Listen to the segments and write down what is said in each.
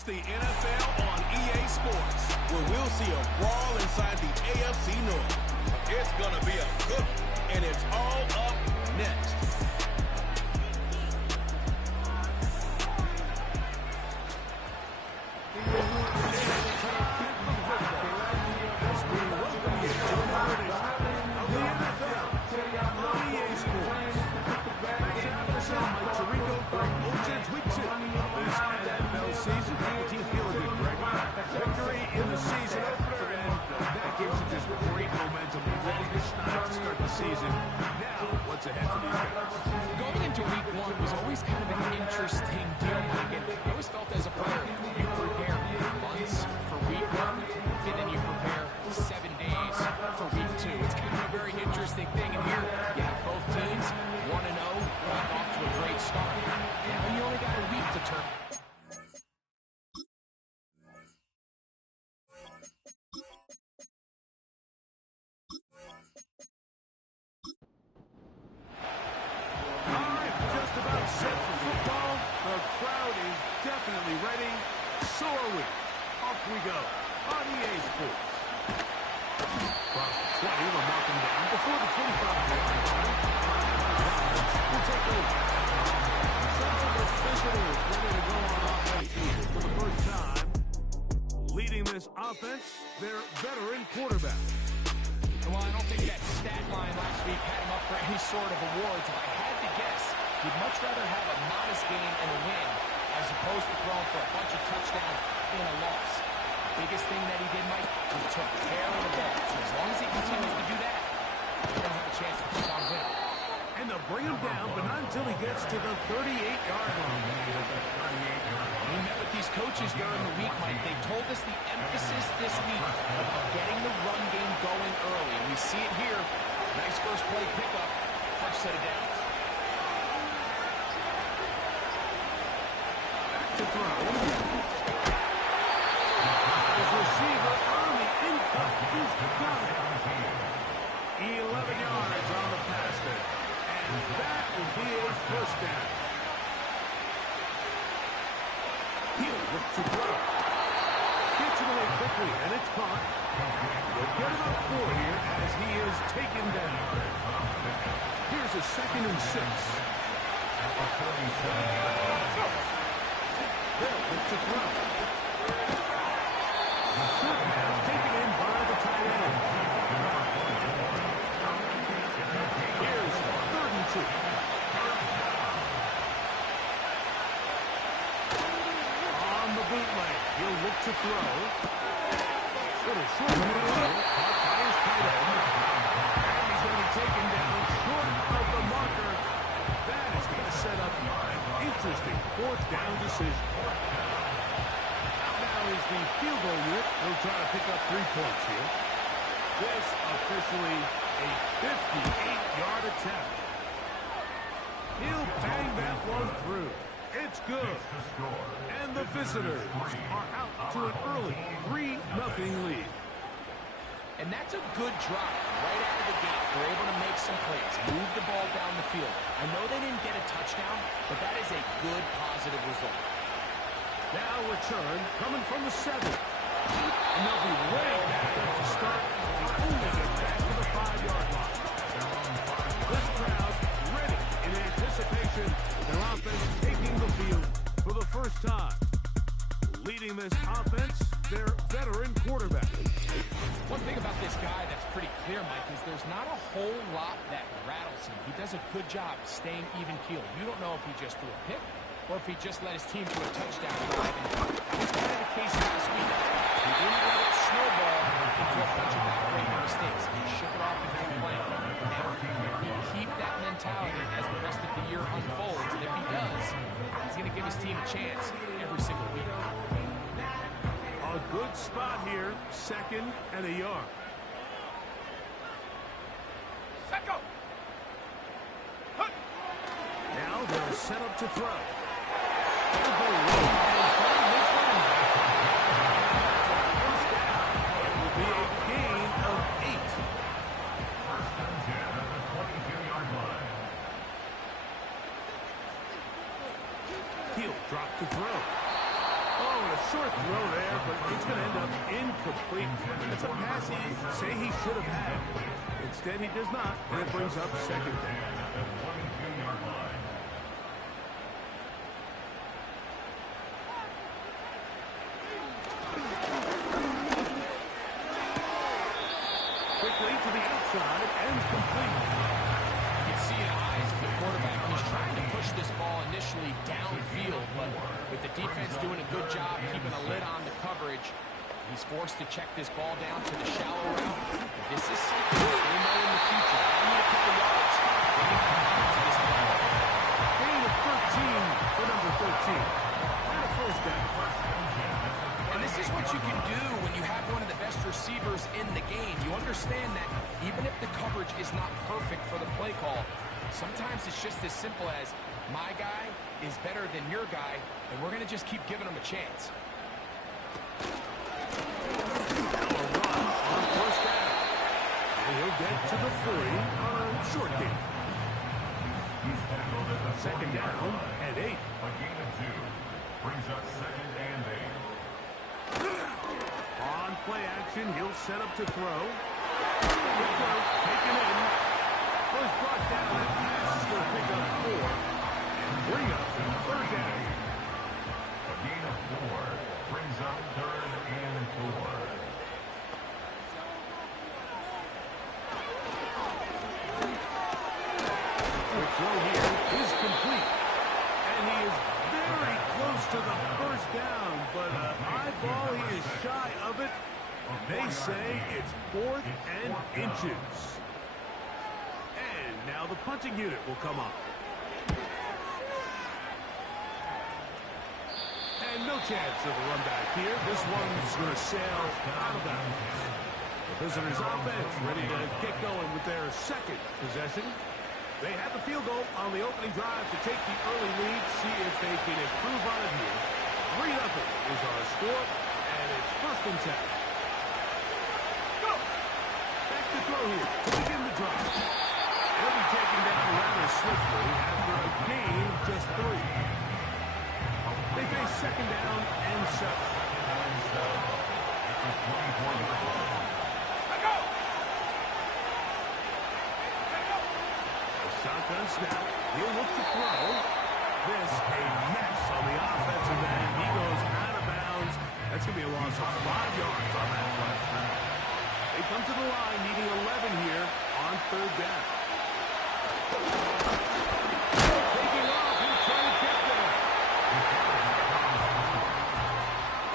It's the NFL on EA Sports, where we'll see a brawl inside the AFC North. It's going to be a good one, and it's all up next. As we welcome you to another edition of the NFL on EA Sports. Mike Tirico for Oceans Week 2 of this NFL season. The team feeling good, Greg. Victory in the season opener, and that gives you just great momentum. Longest night to start the season. Now, what's ahead for these guys? Going into week 1 was always kind of an interesting deal, Mike. And I always felt as a player, you prepare months for week 1, and then you prepare 7 days for week 2. It's kind of a very interesting thing. And here, you have both teams 1-0, off to a great start. Now you only got a week to turn. Just about set for football. The crowd is definitely ready. So are we. Off we go on EA Sports. Across the 20, we'll mark them down before the 25. We'll take over. So the visitors ready to go on offense here for the first time. Leading this offense, their veteran quarterback. Well, I don't think that stat line last week had him up for any sort of awards. If I had to guess, you'd much rather have a modest game and a win as opposed to throwing for a bunch of touchdowns in a loss. Biggest thing that he did, Mike, he took care of the ball. So as long as he continues to do that, he's going to have a chance to keep on winning. And they'll bring him down, but not until he gets to the 38-yard line. We met with these coaches during the week, Mike. They told us the emphasis this week about getting the run game going early. And we see it here. Nice first play pickup, first set of downs. Back to throw. His receiver on the in-cut. He's got it. 11 yards on the pass there. And that will be a first down. He'll look to throw. Gets it away quickly, and it's caught. They'll get it up 4 here as he is taken down. Here's a 2nd and 6. They'll look to throw. Short pass taken in by the tight end. Here's 3rd and 2. On the bootleg, he'll look to throw. Little short throw, caught by his tight end. And he's going to be taken down short of the marker. That is going to set up an interesting 4th down decision. Now is the field goal unit. They'll try to pick up 3 points here. This officially a 58-yard attempt. He'll bang that one through. It's good. And the visitors are out to an early 3-0 lead. And that's a good drive right out of the gate. They're able to make some plays, move the ball down the field. I know they didn't get a touchdown, but that is a good, positive result. Now return coming from the 7. And they'll be way back up to start. They only get back to the 5-yard line. This crowd ready in anticipation. Their offense taking the field for the first time. Leading this offense, their veteran quarterback. One thing about this guy that's pretty clear, Mike, is there's not a whole lot that rattles him. He does a good job staying even-keeled. You don't know if he just threw a pick or if he just let his team to a touchdown drive. And that was kind of the case last week. He didn't let it snowball into a bunch of backbreaking mistakes. He shook it off and kept playing. And he keep that mentality as the rest of the year unfolds. And if he does, he's going to give his team a chance every single week. A good spot here, 2nd and a yard. Now they'll set up to throw. They'll go low and find this running back. First down. It will be a gain of 8. First and 10 at the 22-yard line. He'll drop to throw. Oh, and a short It's a pass he say he should have had. Instead, he does not, and it brings up second down. Quickly to the outside and complete. You can see in the eyes of the quarterback, he's trying to push this ball initially downfield, but with the defense doing a good job keeping a lid on the coverage, he's forced to check this ball down to the shallow route. This is something that they know in the future. They need a couple yards. They can come on to this ball. Gain of 13 for number 13. And a first down. And this is what you can do when you have one of the best receivers in the game. You understand that even if the coverage is not perfect for the play call, sometimes it's just as simple as my guy is better than your guy, and we're going to just keep giving him a chance. He'll get to the 40 on a short game. Second down and 8. A gain of 2. Brings up second and 8. On play action, he'll set up to throw. Good throw, taken in. Was brought down and passes will pick up 4. And bring up third down. A gain of 4. Brings up third and 4. The throw here is complete. And he is very close to the first down, but a high ball, he is shy of it. And they say it's 4th and inches. And now the punting unit will come up. And no chance of a run back here. This one's going to sail out of bounds. The visitors' offense ready to get going with their second possession. They have the field goal on the opening drive to take the early lead, see if they can improve on it here. 3-0 is our score, and it's 1st and 10. Go! Back to throw here to begin the drive. They'll be taken down rather swiftly after a gain of just 3. They face second down and 7. Shotgun snap. He'll look to throw. This a mess on the offensive end. He goes out of bounds. That's going to be a loss of 5 yards on that play. They come to the line needing 11 here on third down. Taking off. He'll try to get there.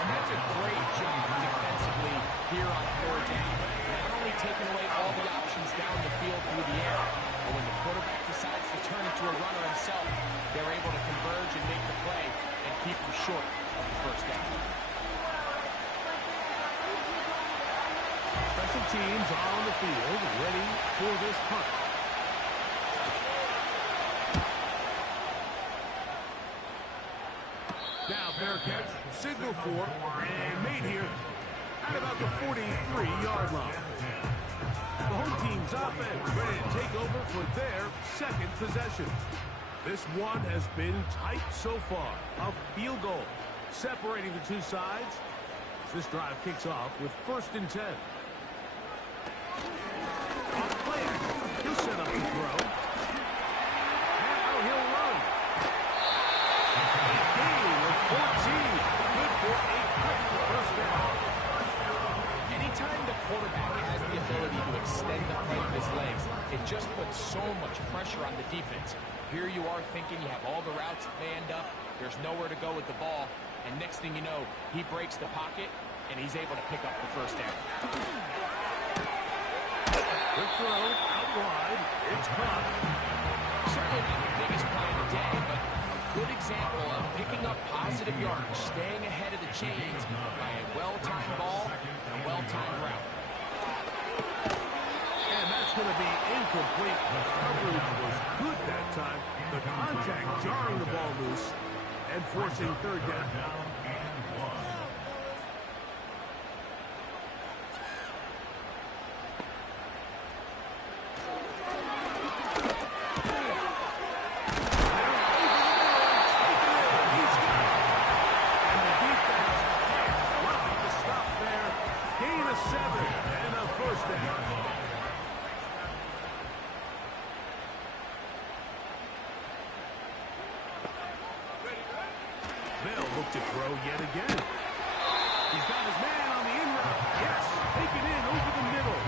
And that's a great job defensively here on third down. Not only taking away all the options down the field through the air, but when the quarterback decides to turn into a runner himself, they're able to converge and make the play and keep him short of the first down. Special teams on the field, ready for this punt. Now fair catch, signal for, and made here at about the 43-yard line. The home team's offense ready to take over for their second possession. This one has been tight so far. A field goal separating the two sides. This drive kicks off with 1st and 10. On play, he'll set up and throw. Now he'll run. A gain of 14. Good for a quick first down. Anytime the quarterback has the ability to extend the play with his legs, it just puts so much pressure on the defense. Here you are thinking you have all the routes manned up, there's nowhere to go with the ball, and next thing you know, he breaks the pocket, and he's able to pick up the first down. Good throw, out wide, it's caught. Certainly not the biggest play of the day, but a good example of picking up positive yardage, staying ahead of the chains by a well-timed ball and a well-timed route. And that's going to be incomplete. The coverage was good that time. The contact jarring the ball loose and forcing third down. the 7 and a first down. They'll look to throw yet again. He's got his man on the in route. Yes, take it in over the middle.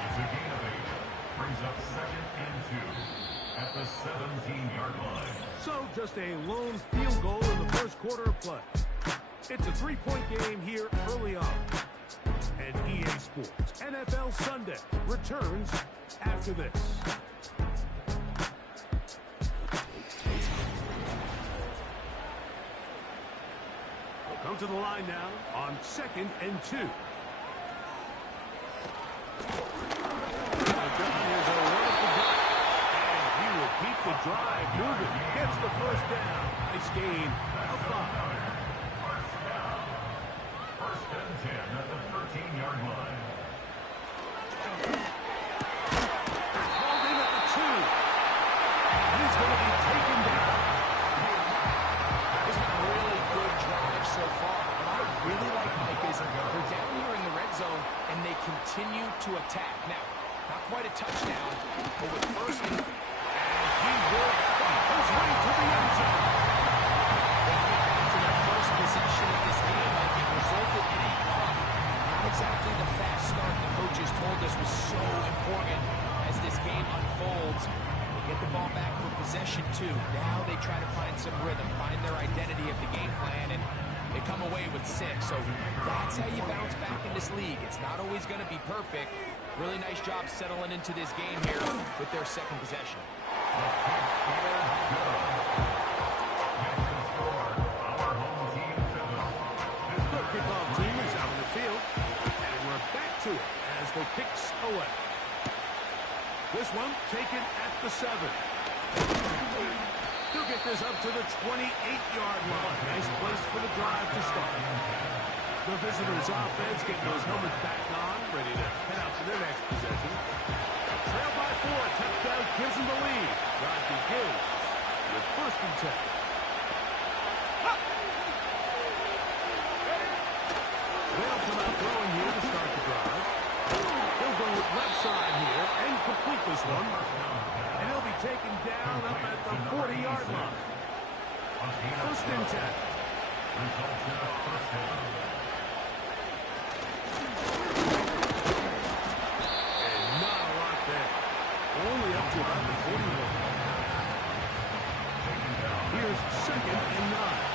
It's a gain of 8. Brings up 2nd and 2 at the 17-yard line. So just a lone field goal in the first quarter of play. It's a 3-point game here early on. And EA Sports NFL Sunday returns after this. They'll come to the line now on 2nd and 2. The gun is a wonderful block, and he will keep the drive moving. Gets the first down. Nice gain of 5. First and 10 at the 13-yard line. Called in at the 2. And he's going to be taken down. It's been a really good drive so far. What I really like, Mike, is they're down here in the red zone, and they continue to attack. Now, not quite a touchdown, but with first and He will fight his way to the end zone. to their first possession of this game, like it resulted in a punt. Not exactly the fast start the coaches told us was so important as this game unfolds. They get the ball back for possession 2. Now they try to find some rhythm, find their identity of the game plan, and they come away with 6. So that's how you bounce back in this league. It's not always going to be perfect. Really nice job settling into this game here with their second possession. The kickoff team is out on the field. And we're back to it as the kicks away. This one taken at the 7. He'll get this up to the 28-yard line. Nice place for the drive to start. The visitors' offense getting those helmets back on, ready to head out to their next possession. Trail by 4, touchdown gives them the lead. Drive begins with first and 10. They'll come out throwing here to start the drive. He'll go left side here and complete this one. And he'll be taken down up at the 40-yard line. First and 10. And not a lot there. Only up to about the 41. Here's 2nd and 9.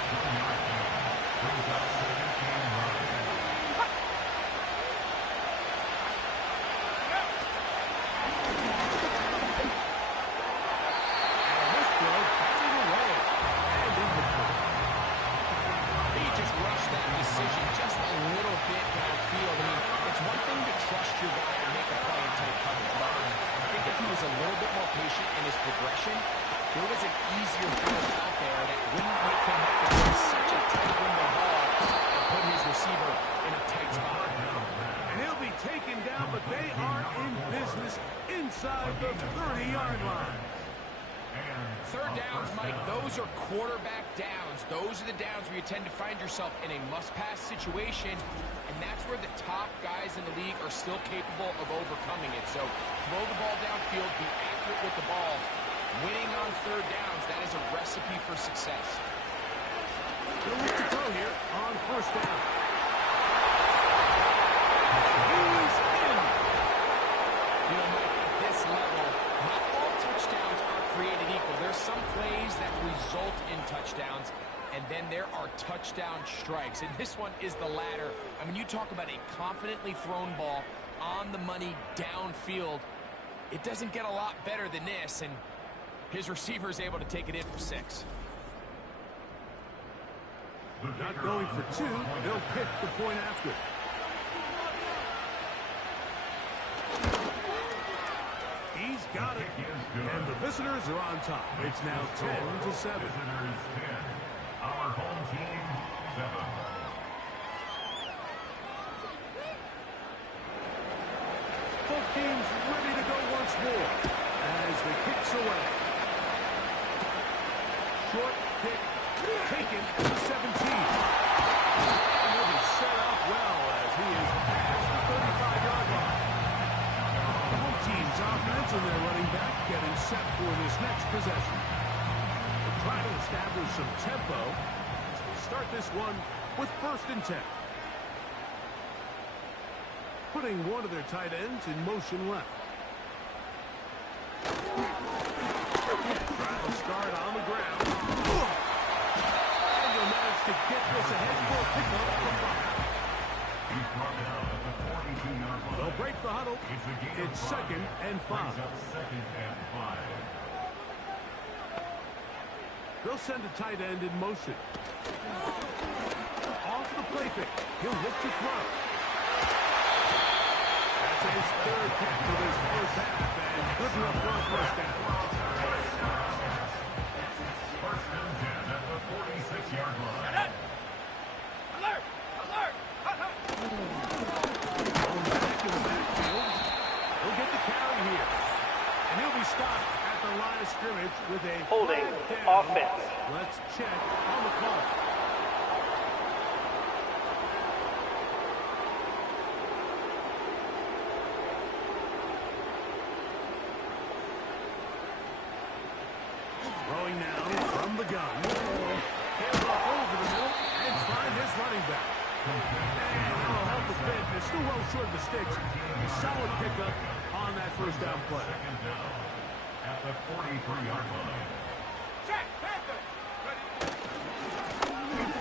There was an easier field out there that wouldn't make him have to play such a tight window ball and put his receiver in a tight spot. And he'll be taken down, but they are in business inside the 30-yard line. Third downs, Mike, those are quarterback downs. Those are the downs where you tend to find yourself in a must-pass situation, and that's where the top guys in the league are still capable of overcoming it. So throw the ball downfield, be accurate with the ball. Winning on third downs, that is a recipe for success. They'll look to throw here on first down. He's in. You know, Mike, at this level, not all touchdowns are created equal. There's some plays that result in touchdowns, and then there are touchdown strikes. And this one is the latter. I mean, you talk about a confidently thrown ball on the money downfield. It doesn't get a lot better than this, and his receiver is able to take it in for 6. Not going for 2. They'll pick the point after. He's got it. And the visitors are on top. It's now 10-7. Visitors 10. Our home team 7. Both teams ready to go once more as the kicks away. Short kick taken to the 17. And he'll be set up well as and 10. Putting one of their tight ends in motion left. Trying to start on the ground. And they'll manage to get this ahead for a pickup at the 5. He's brought down at the 42-yard line. They'll break the huddle. It's 2nd and 5. Brings up 2nd and 5. They'll send a tight end in motion. Off the play fake. He'll look to throw. That's his 3rd catch of his first half, and good enough for a first down. First and 10 at the 46-yard line. Alert! Alert! Going back in the backfield. He'll get the carry here. And he'll be stopped at the line of scrimmage with a holding flag down. offense. Let's check on the call. Throwing now from the gun. Hands off over the middle and find his running back. And that'll help a bit. They're still well short of the sticks. A solid pickup on that first down play. Second down at the 43-yard line. Check! Panther!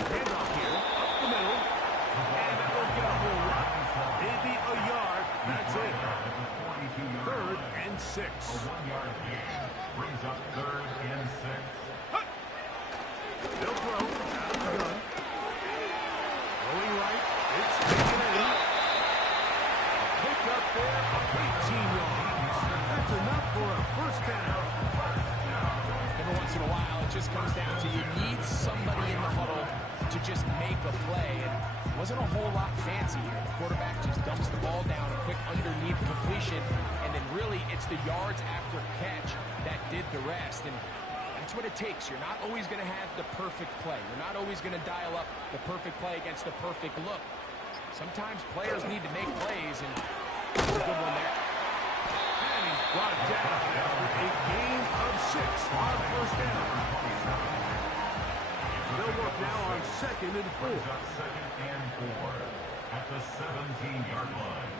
Handoff here, up the middle. And that won't get a whole lot. Maybe a yard. That's it. At the 42-yard 3rd line. and 6. A 1-yard gain brings up 3rd and 6. They'll throw out of the gun. Going right. It's taken in. Pick up there of 18 yards. That's enough for a first down. Every once in a while, it just comes down to you need somebody in the huddle to just make a play. And it wasn't a whole lot fancy here. The quarterback just dumps the ball down, a quick underneath completion, and then really it's the yards after catch that did the rest. And that's what it takes. You're not always going to have the perfect play. You're not always going to dial up the perfect play against the perfect look. Sometimes players need to make plays, and that's a good one there. And he's brought down after a gain of 6 on first down. They'll work now on 2nd and 4. Brings up 2nd and 4 at the 17-yard line.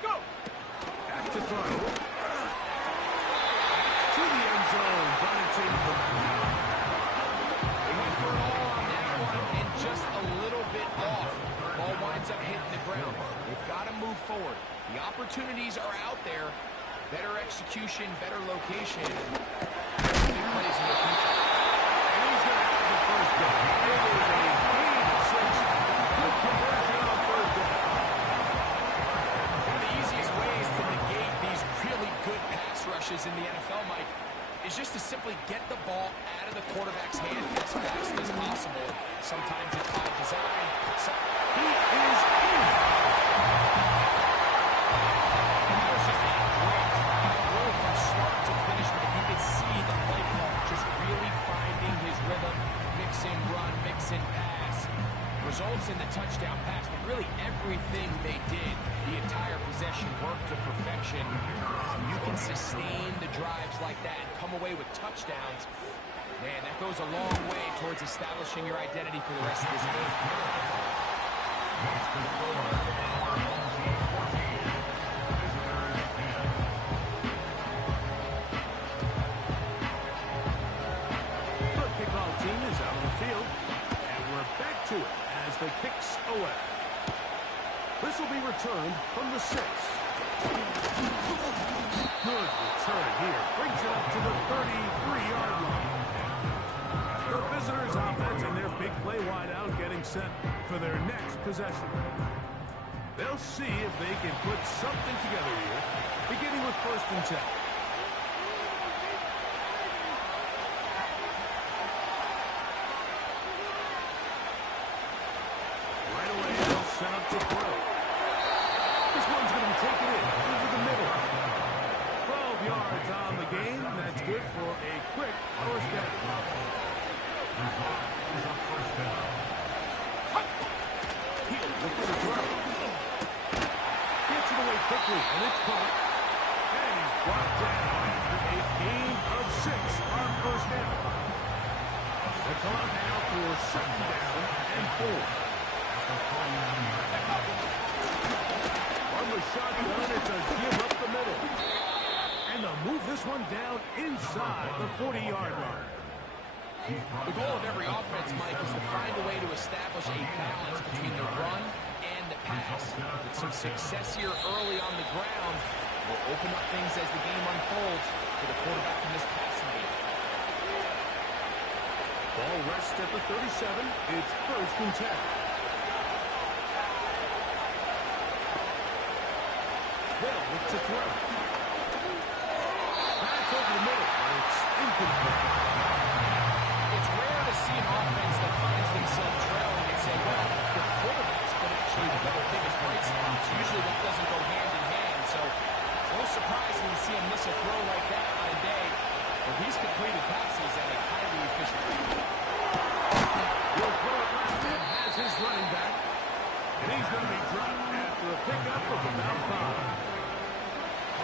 Go! Back to throw. To the end zone, but it's incomplete. They went for it all on that one and just a little bit off. Ball winds up hitting the ground. They've got to move forward. The opportunities are out there. Better execution, better location. Big plays in the future. And he's going to have the first down. It is a gain of 6. Good conversion on first down. One of the easiest ways to negate these really good pass rushes in the NFL, Mike, is just to simply get the ball out of the quarterback's hand as fast as possible. Sometimes it's by design. He is in. That was just a great drive, really from start to finish, but you could see the play call just really finding his rhythm, mix and run, mix and pass. Results in the touchdown pass, but really everything they did, the entire possession worked to perfection. You can sustain the drives like that and come away with touchdowns. Man, that goes a long way towards establishing your identity for the rest of this game. Makes the score our home team 14. Visitors 10. The kickoff team is out on the field. And we're back to it as the kicks away. This will be returned from the 6. Good return here. Brings it up to the 33-yard line. The visitors' offense and their big play wideout getting set for their next possession. They'll see if they can put something together here, beginning with 1st and 10. Right away, they'll set up to throw. This one's going to be taken in over the middle. 12 yards on the game. That's good for a quick first down. Result is a first down. He'll look for the throw. Gets it away quickly, and it's caught. And he's brought down after a gain of 6 on first down. They come out now for second down and 4. From the shotgun, it's a give up the middle. And they'll move this one down inside the 40-yard line. The goal of every offense, Mike, is to find a way to establish a balance between the run and the pass. With some success here early on the ground will open up things as the game unfolds for the quarterback in this passing game. Ball rests at the 37. It's 1st and 10. They'll look to throw. Back over the middle, but it's incomplete. It's rare to see an offense that finds themselves trailing and say, well, the quarterback's been actually one of the biggest bright spots. Usually that doesn't go hand in hand, so it's a little surprising to see him miss a throw like that on a day where he's completed passes at a highly efficient rate. He'll throw it left and has his running back. And he's going to be dropped after a pickup of about 5.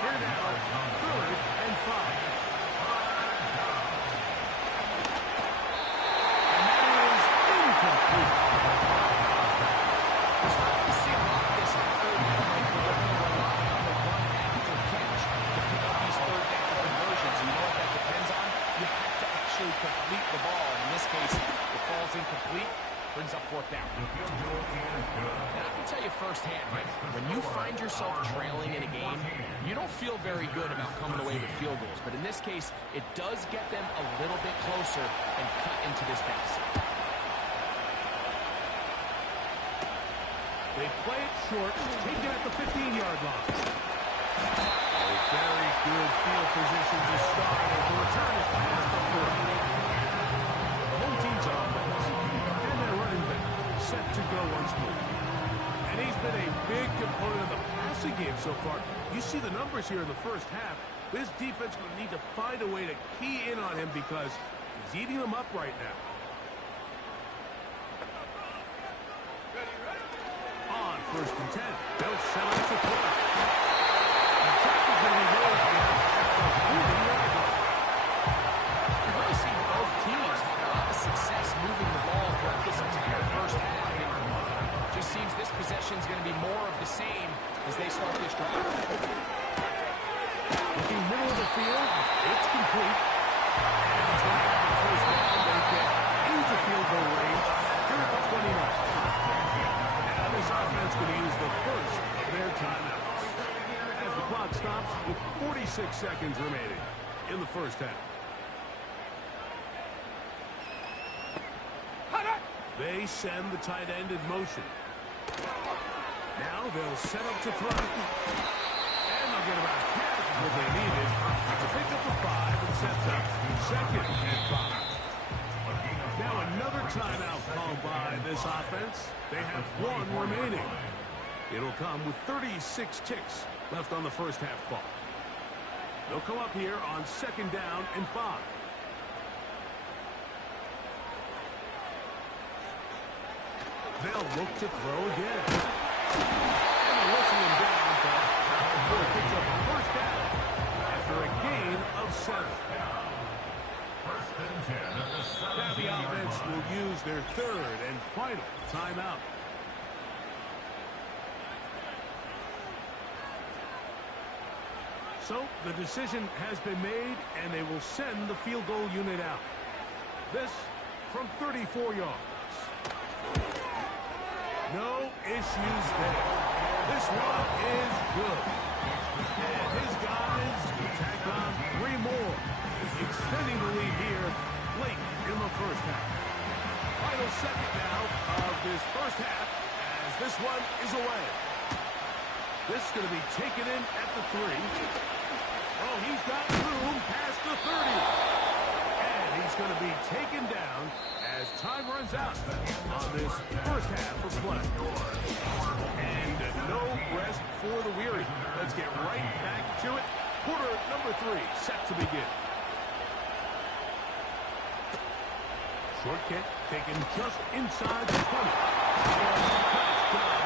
Here now, 3rd and 5. Complete the ball, and in this case, it falls incomplete, brings up 4th down. Now, I can tell you firsthand, right, when you find yourself trailing in a game, you don't feel very good about coming away with field goals, but in this case, it does get them a little bit closer and cut into this deficit. They play it short, take it at the 15-yard line. A very good field position to start as the return is past the 40. The home team's offense and their running back set to go once more. And he's been a big component of the passing game so far. You see the numbers here in the first half. This defense will need to find a way to key in on him because he's eating them up right now. On 1st and 10, they'll set up to throw. We've really seen both teams have a lot of success moving the ball throughout this entire first half. It just seems this possession is going to be more of the same as they start this drive. Looking middle of the field, it's complete. And he's going to have the first down. They get into field goal range here at the 29. Now this offense going to use the first of their timeouts. As the clock stops with 46 seconds remaining in the first half. They send the tight end in motion. Now they'll set up to throw. And they'll get about half of what they needed to pick up the 5 and sets up 2nd and 5. Now another timeout called by this offense. They have 1 remaining. It'll come with 36 ticks left on the first half clock. They'll come up here on 2nd down and 5. They'll look to throw again. And they'll whistle him down, but Buford picks up a first down after a gain of 7. Now the offense will use their 3rd and final timeout. So the decision has been made, and they will send the field goal unit out. This from 34 yards. No issues there. This one is good. And his guys tack on 3 more, extending the lead here late in the first half. Final second now of this first half as this one is away. This is going to be taken in at the 3. Oh, he's got room past the 30. And he's going to be taken down as time runs out on this first half of play. And no rest for the weary. Let's get right back to it. Quarter number 3 set to begin. Short kick taken just inside the 20.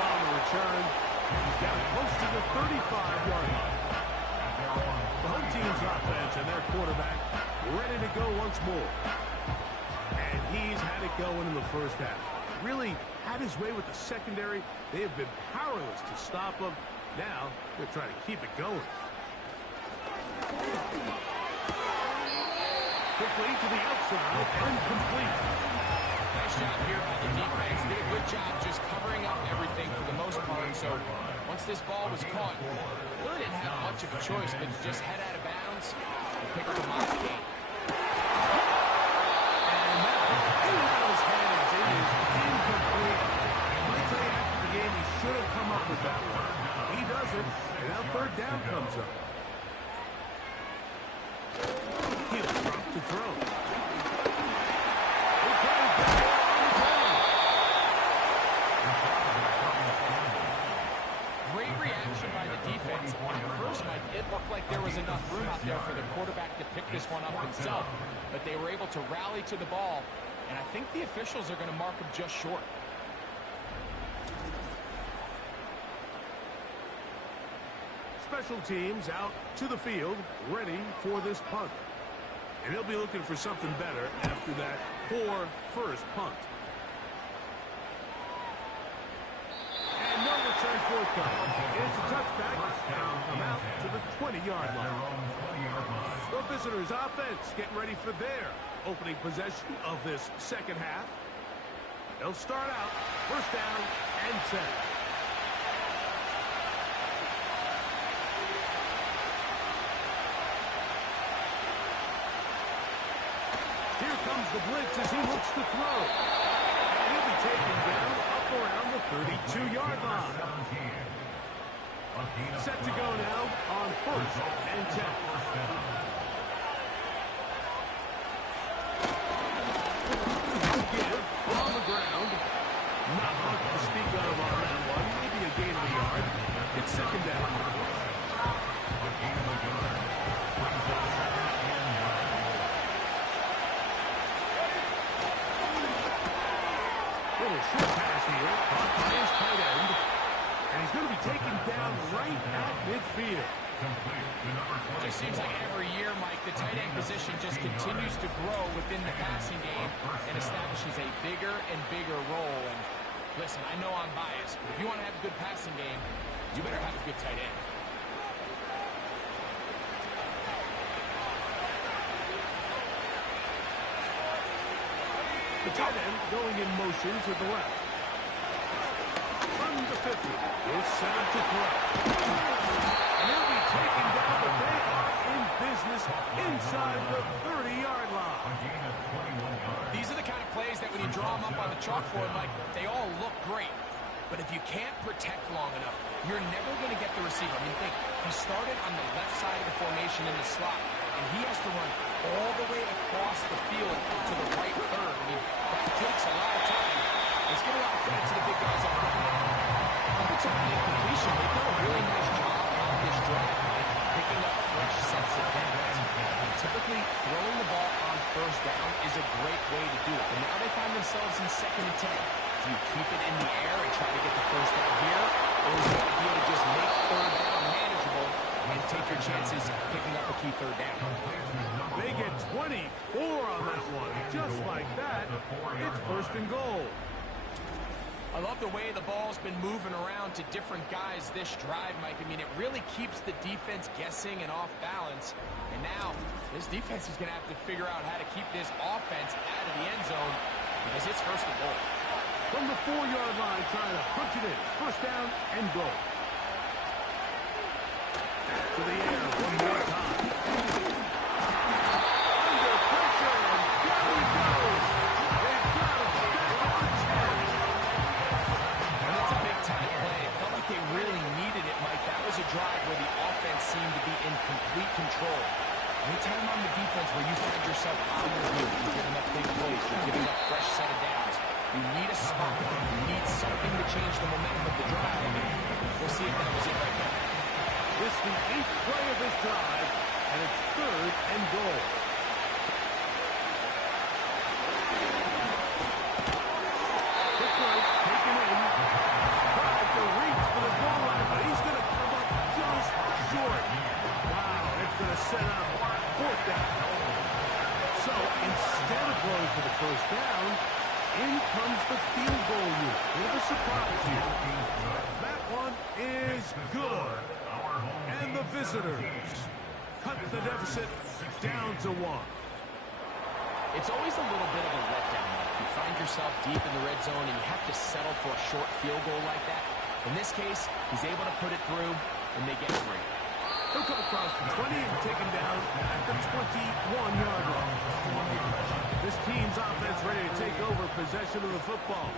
On the return. He's got close to the 35-yard line. The home team's offense and their quarterback ready to go once more. And he's had it going in the first half. Really had his way with the secondary. They have been powerless to stop him. Now they're trying to keep it going. Quickly to the outside and complete. Nice job here by the defense. Did a good job just covering up everything for the most part. So once this ball was caught, really didn't have much of a choice, but just head out of bounds and pick up a mock gain. And that ball in Rattle's hands. It is incomplete. I might tell you after the game he should have come up with that one. He doesn't, and now third down comes up. He'll drop to throw. Great reaction by the defense. At first, Mike, it looked like there was enough room out there for the quarterback to pick this one up himself, but they were able to rally to the ball, and I think the officials are going to mark him just short. Special teams out to the field, ready for this punt. And they'll be looking for something better after that poor first punt. And no return forthcoming. It's a touchback, and will come out to the 20-yard line. The visitors' offense getting ready for their opening possession of this second half. They'll start out first down and 10. Here comes the blitz as he looks to throw. And he'll be taken down up around the 32-yard line. Set to go now on first and 10. Give on the ground. Not much to speak of on that one. Maybe a gain of a yard. It's second down. Little short pass here, caught by his tight end, and he's going to be taken down right at midfield. It just seems like every year, Mike, the tight end position just continues to grow within the passing game and establishes a bigger and bigger role. And listen, I know I'm biased, but if you want to have a good passing game, you better have a good tight end. The tight end going in motion to the left. From the 50, it's set up to throw. And he'll be taken down, but they are in business inside the 30-yard line. These are the kind of plays that when you draw them up on the chalkboard, Mike, they all look great. But if you can't protect long enough, you're never going to get the receiver. I mean, think, he started on the left side of the formation in the slot, and he has to run all the way across the field to the right third. I mean, that takes a lot of time. Let's give a lot of credit to the big guys up front. It's an incompletion. They've done a really nice job on this drive, Mike, picking up fresh sets of downs. Typically, throwing the ball on first down is a great way to do it. But now they find themselves in second and 10. Do you keep it in the air and try to get the first down here? Or is the idea to just make third down manageable and take your chances picking up a key third down? They get 24 on that one. Just like that, it's first and goal. I love the way the ball's been moving around to different guys this drive, Mike. I mean, it really keeps the defense guessing and off balance. And now, this defense is going to have to figure out how to keep this offense out of the end zone because it's first and goal. From the 4-yard line, trying to punch it in. First down and goal. Back to the air one more time. Under pressure, and down he goes. They've got him back on 10. And that's a big-time play. It felt like they really needed it, Mike. That was a drive where the offense seemed to be in complete control. Anytime on the defense where you find yourself on your heel, you're giving up big plays, you're giving up fresh set of downs. You need a spot. You need something to change the momentum of the drive. We'll see if that was it right now. This is the 8th play of this drive, and it's third and goal. Quick right, taken in. Tried to reach for the goal line, but he's going to come up just short. Wow, it's going to set up fourth down. So instead of going for the first down, comes the field goal unit. Bit of a surprise here. That one is good. And the visitors cut the deficit down to 1. It's always a little bit of a letdown. You find yourself deep in the red zone and you have to settle for a short field goal like that. In this case, he's able to put it through, and they get 3. He'll come across the 20 and taken down at the 21-yard line. This team's offense ready to take over possession of the football.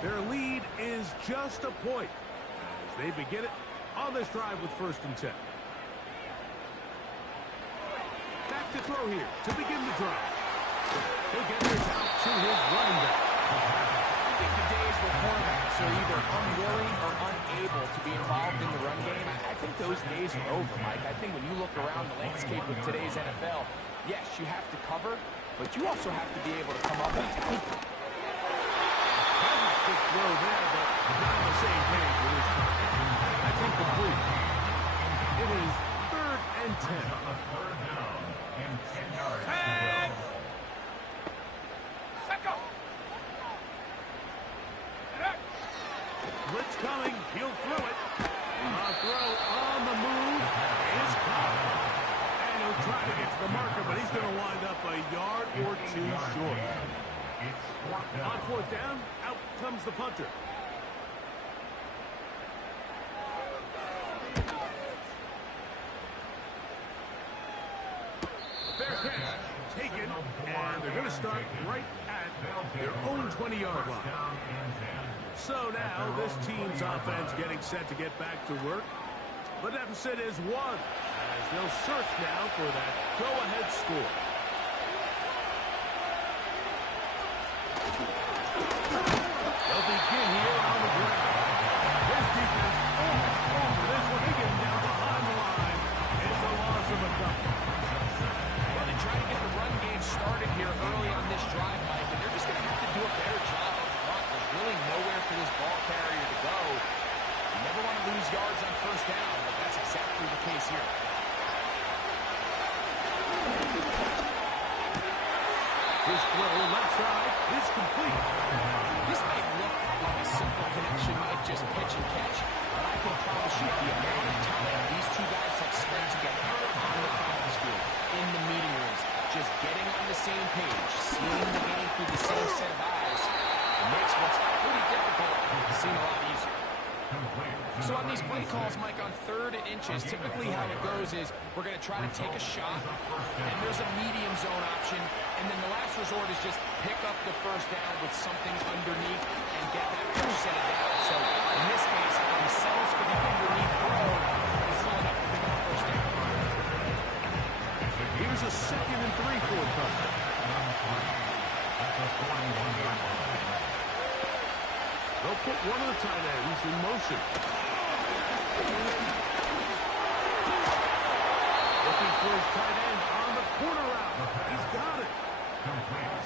Their lead is just a point as they begin it on this drive with 1st and 10. Back to throw here to begin the drive. He'll get this out to his running back. I think the days where cornerbacks are either unwilling or unable to be involved in the run game, I think those days are over, Mike. I think when you look around the landscape of today's NFL, yes, you have to cover, but you also have to be able to come up and attack. Good throw there, but not on the same page with his that's incomplete. It is 3rd and 10. Third down and 10 yards. Blitz coming. He'll throw it. A throw on the move is caught. And he'll try to get to the marker, but he's going to wind up a yard or 2 short. On 4th down, out comes the punter. Fair catch taken, and they're going to start right at their own 20-yard line. So now this team's offense getting set to get back to work. The deficit is 1 as they'll search now for that go-ahead score. They'll begin here on the ground. This defense over this one. They get him down behind the line. It's a loss of a couple. Well, they try to get the run game started here early on this drive, Mike, and they're just going to have to do a better job up front. There's really nowhere for this ball carrier to go. You never want to lose yards on 1st down, but that's exactly the case here. His throw left side is complete. This might look like a simple connection, like just pitch and catch, but I can promise you the amount of time these two guys have spent together on the practice field, in the meeting rooms, just getting on the same page, seeing the game through the same set of eyes, it makes what's pretty difficult seem a lot easier. So on these play calls, Mike, on 3rd and inches, typically how it goes is we're going to try to take a shot, and there's a medium zone option, and then the last resort is just pick up the 1st down with something underneath and get that first set of down. So in this case, he settles for the underneath throw, but it's still enough to pick up the 1st down. Here's a 2nd and 3 for a cover. They'll put one of the tight ends in motion. Looking for his tight end on the corner route. He's got it.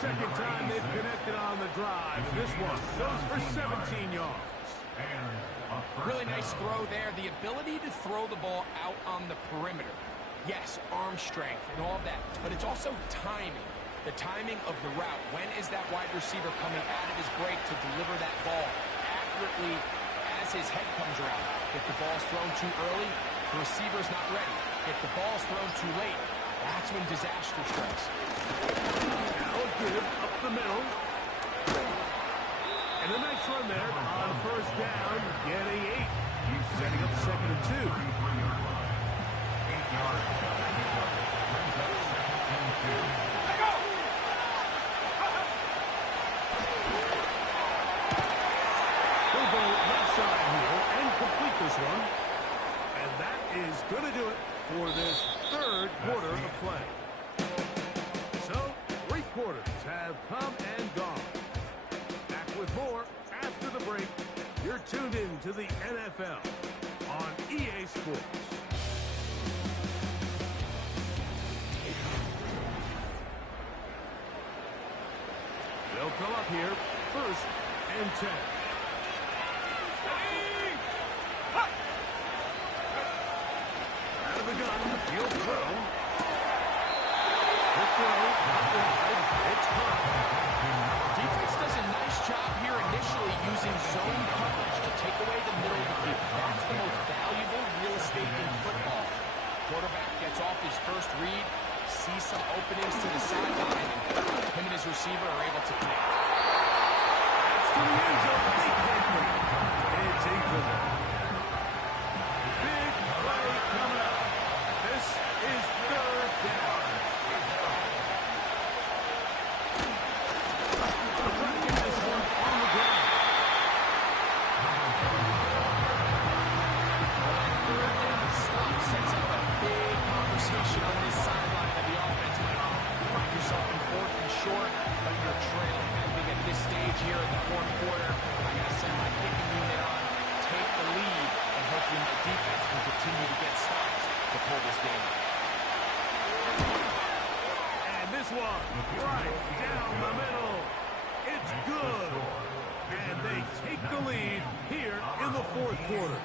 2nd time they've connected on the drive. This one goes for 17 yards. Really nice throw there. The ability to throw the ball out on the perimeter. Yes, arm strength and all that, but it's also timing. The timing of the route. When is that wide receiver coming out of his break to deliver that ball accurately as his head comes around? If the ball's thrown too early, the receiver's not ready. If the ball's thrown too late, that's when disaster strikes. Now a give up the middle. And a nice run there on 1st down, getting 8. Setting up 2nd and 2. 8 yards. He'll go left side here and complete this one. And that is going to do it for this 3rd quarter of play. So, 3 quarters have come and gone. Back with more after the break. You're tuned in to the NFL on EA Sports. They'll come up here 1st and 10. Out of the gun, he'll throw. The throw, not wide, it's caught. Defense does a nice job to the end zone. They can't make it. It's incomplete. Big play coming up. This is third down. On this sideline of the offense, Mike. You find yourself in fourth and short, but you're trailing. I think at this stage here in the fourth quarter, I got to send my kicking unit on, take the lead, and hopefully my defense can continue to get stops to pull this game out. And this one, right down the middle. It's good. And they take the lead here in the fourth quarter.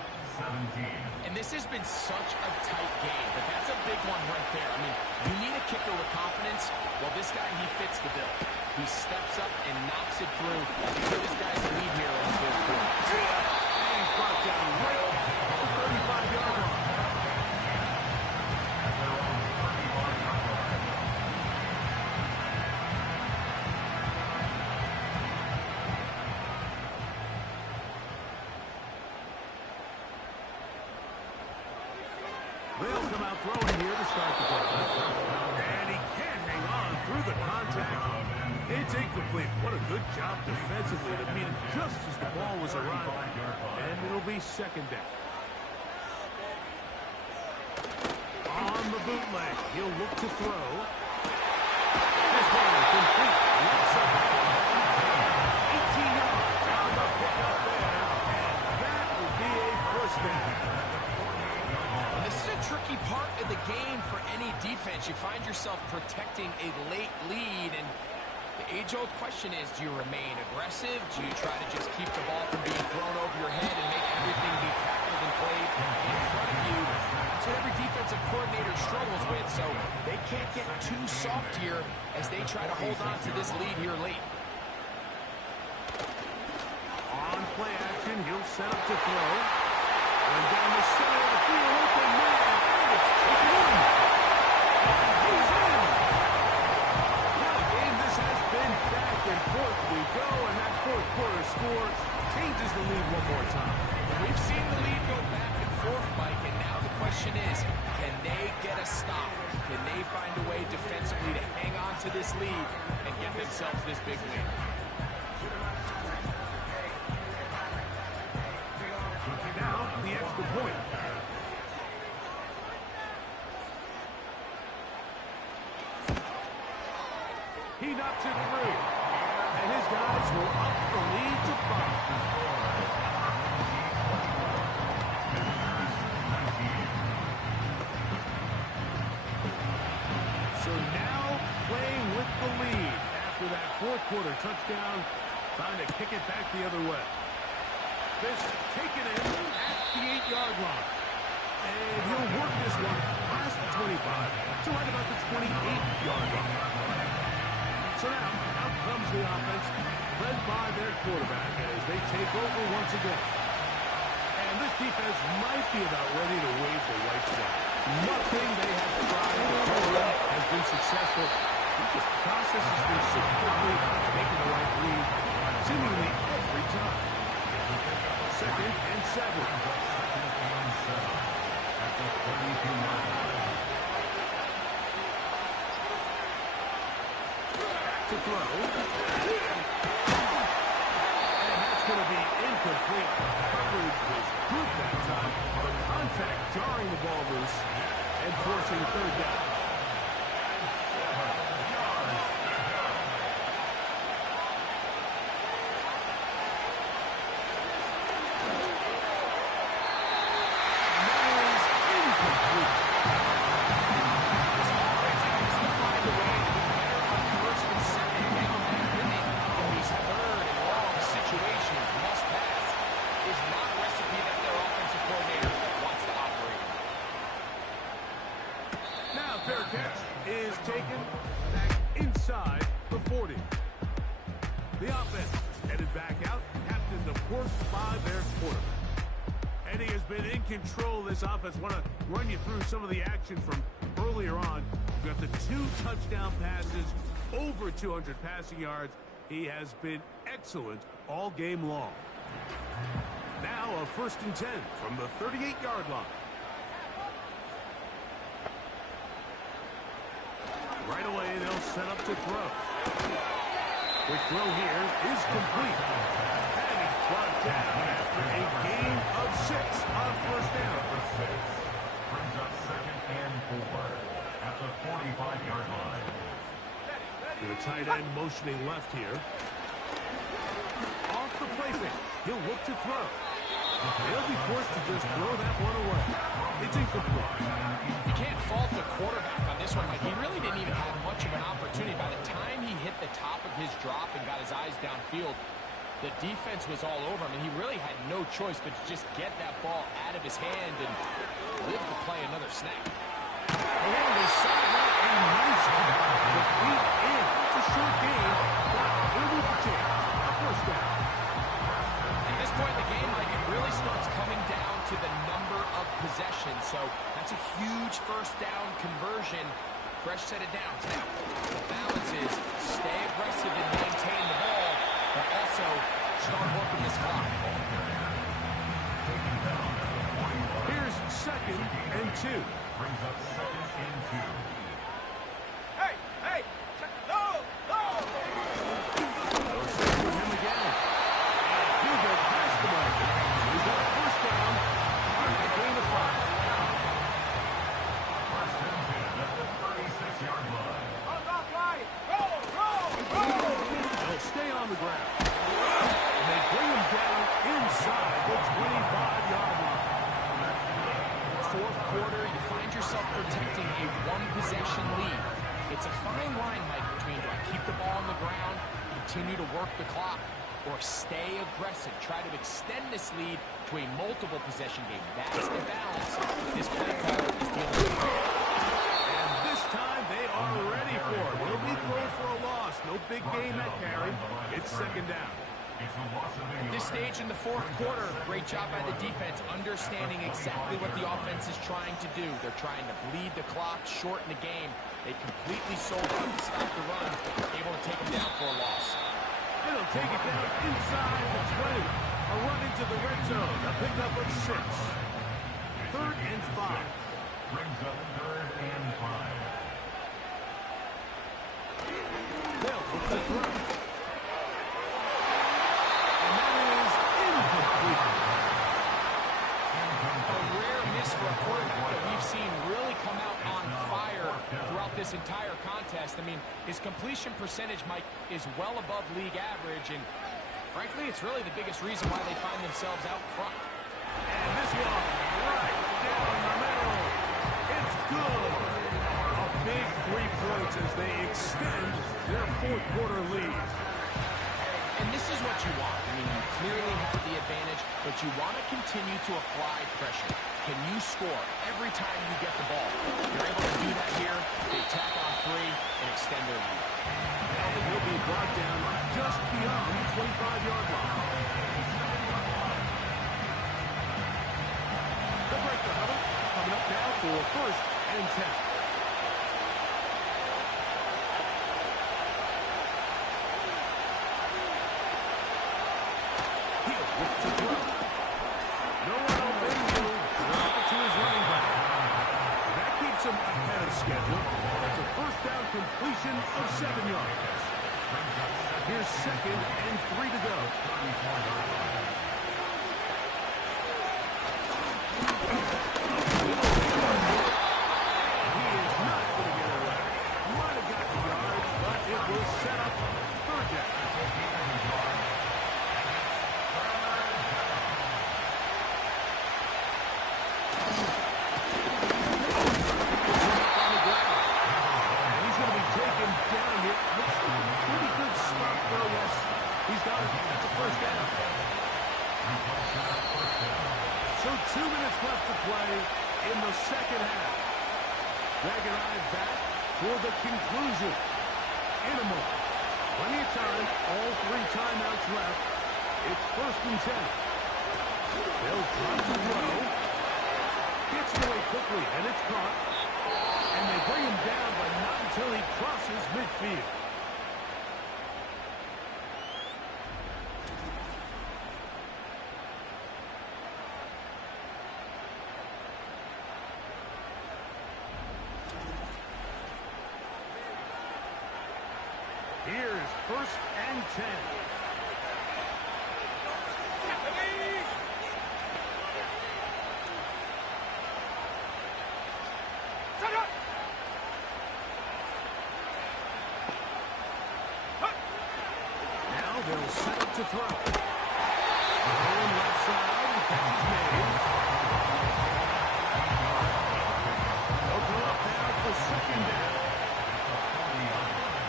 And this has been such a tight game, but that's a big one right there. I mean, you need a kicker with confidence. Well, this guy, he fits the bill. He steps up and knocks it through to give his guys the lead here in the fourth quarter. And he's brought down right at the 35-yard line. They'll come out throwing here to start the play. And he can't hang on through the contact. It's incomplete. What a good job defensively to meet him just as the ball was arriving. And it'll be second down. On the bootleg, he'll look to throw. This one is complete. Left side. 18 yards on the pickup there. And that will be a first down. This is a tricky part of the game for any defense. You find yourself protecting a late lead, and the age-old question is, do you remain aggressive? Do you try to just keep the ball from being thrown over your head and make everything be tackled and played in front of you? That's what every defensive coordinator struggles with, so they can't get too soft here as they try to hold on to this lead here late. On play action, he'll set up to throw. And down the center of the field, open man, and it's taken in. And he's in. What a game this has been. Back and forth we go, and that fourth quarter score changes the lead one more time. We've seen the lead go back and forth, Mike, and now the question is, can they get a stop? Can they find a way defensively to hang on to this lead and get themselves this big win? Now, the extra point. He knocks it through. And his guys will up the lead to 5. So now playing with the lead after that fourth quarter touchdown, trying to kick it back the other way. This taken in at the 8-yard line. And he'll work this one past the 25 to right about the 28-yard line. So now, out comes the offense, led by their quarterback as they take over once again. And this defense might be about ready to wave the white flag. Nothing they have tried to hold up has been successful. He just processes things so quickly, making the right read seemingly every time. Second and 7. At the 32-yard line. To throw. And that's going to be incomplete. Coverage was good that time. The contact jarring the ball loose and forcing third down. Is taken back inside the 40. The offense headed back out, captained of course by their quarterback. And he has been in control of this offense. Want to run you through some of the action from earlier on. We've got the 2 touchdown passes, over 200 passing yards. He has been excellent all game long. Now a 1st and 10 from the 38-yard line. Right away, they'll set up to throw. The throw here is complete. And he's brought down after a gain of 6 on 1st down. Number 6 brings up 2nd and 4 at the 45-yard line. The tight end motioning left here. Off the play fake. He'll look to throw. They'll be forced to just throw that one away. It's incomplete. You can't fault the quarterback on this one. Like, he really didn't even have much of an opportunity. By the time he hit the top of his drop and got his eyes downfield, the defense was all over him, and he really had no choice but to just get that ball out of his hand and live to play another snap. Along the sideline, a nice kick. The feet in. It's a short game, but it'll be the chance. A 1st down. At this point in the game, like, it really starts coming down to the number of possessions. So that's a huge 1st down conversion. Fresh set of downs. Now, the balance is stay aggressive and maintain the ball, but also start working this clock. Here's 2nd and 2. Brings up 2nd and 2. Hey! Go! They'll stick with him again. And he'll go past the mark. He's got a 1st down and a gain of 5. 1st and 10 at the 36-yard line. They'll stay on the ground. And they bring him down inside the 25-yard line. 4th quarter, you find yourself protecting a 1-possession lead. It's a fine line, Mike, between do I keep the ball on the ground, continue to work the clock, or stay aggressive, try to extend this lead to a multiple possession game. That's the balance this play caller is dealing with. And this time they are ready for it. He'll be thrown for a loss. No big gain that carry. It's 2nd down. At this stage in the 4th quarter, great job by the defense, understanding exactly what the offense is trying to do. They're trying to bleed the clock, shorten the game. They completely sold out to stop the run, able to take them down for a loss. It'll take it down inside the 20. A run into the red zone. A pickup of 6. 3rd and 5. Brings up 3rd and 5. They'll look to throw. And that is incomplete. A rare miss for a quarterback that we've seen really come out on fire throughout this entire contest. I mean, his completion percentage, Mike, is well above league average, and frankly, it's really the biggest reason why they find themselves out front. And this one right down the middle. It's good. A big 3 points as they extend their 4th quarter lead. And this is what you want. I mean, you clearly have the advantage, but you want to continue to apply pressure. Can you score every time you get the ball? You're able to do that here. They tack on 3 and extend their lead. And he'll be brought down just beyond the 25-yard line. They'll break the huddle. Coming up now for 1st and 10. Schedule. That's a 1st down completion of 7 yards. Here's 2nd and 3 to go. He is not going to get away. Might have got the yard, but it will set up 3rd down. So 2 minutes left to play in the 2nd half. Greg and I back for the conclusion. In a moment. Plenty of time. All 3 timeouts left. It's 1st and 10. They'll try to throw. Gets it away quickly, and it's caught. And they bring him down, but not until he crosses midfield. first and 10. Now they'll set up to throw. Going left side, the catch is made. They'll go up now for second down.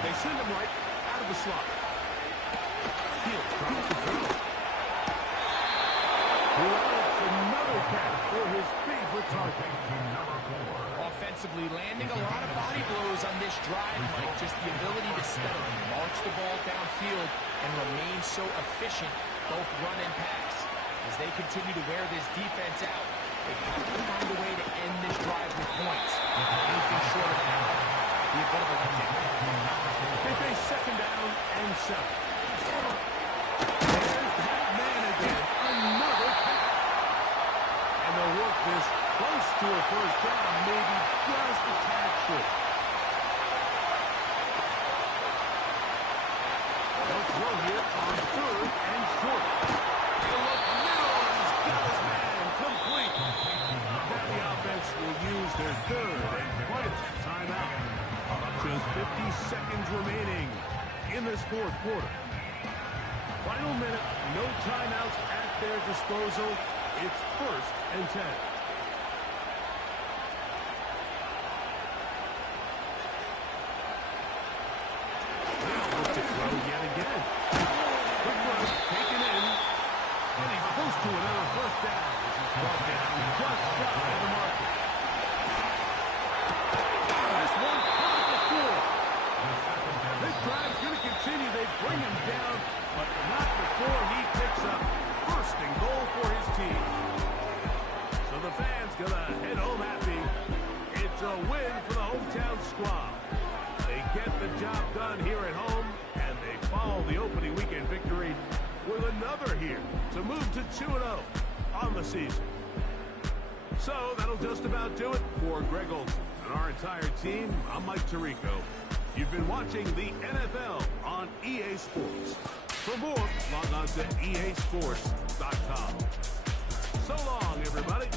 They send him right out of the slot. Fields trying to throw. It's another catch for his favorite target. Offensively, landing a lot of body blows on this drive, Mike. Just the ability to steadily march the ball downfield and remain so efficient, both run and pass. As they continue to wear this defense out, they have to find a way to end this drive with points. Anything short of that, be a bit of a letdown. They face second down and 7. There's that man again. Another catch. And they'll work this close to a first down, maybe just a tad short. They'll throw here on third and short. He'll look middle, and he's got his man complete. Now the offense will use their third and final timeout. Just 50 seconds remaining in this fourth quarter. Final minute, no timeouts at their disposal. It's first and 10. Now look to throw yet again. Good run, taken in. And he's close to another first down as he's brought down just shy of the marker. This one caught the floor. This drive's going to continue. They bring him down, but not before he picks up first and goal for his team. So the fans going to head home happy. It's a win for the hometown squad. They get the job done here at home, and they follow the opening weekend victory with another here to move to 2-0 on the season. So that'll just about do it for Greg Olson and our entire team. I'm Mike Tirico. You've been watching the NFL on EA Sports. For more, log on to easports.com. So long, everybody.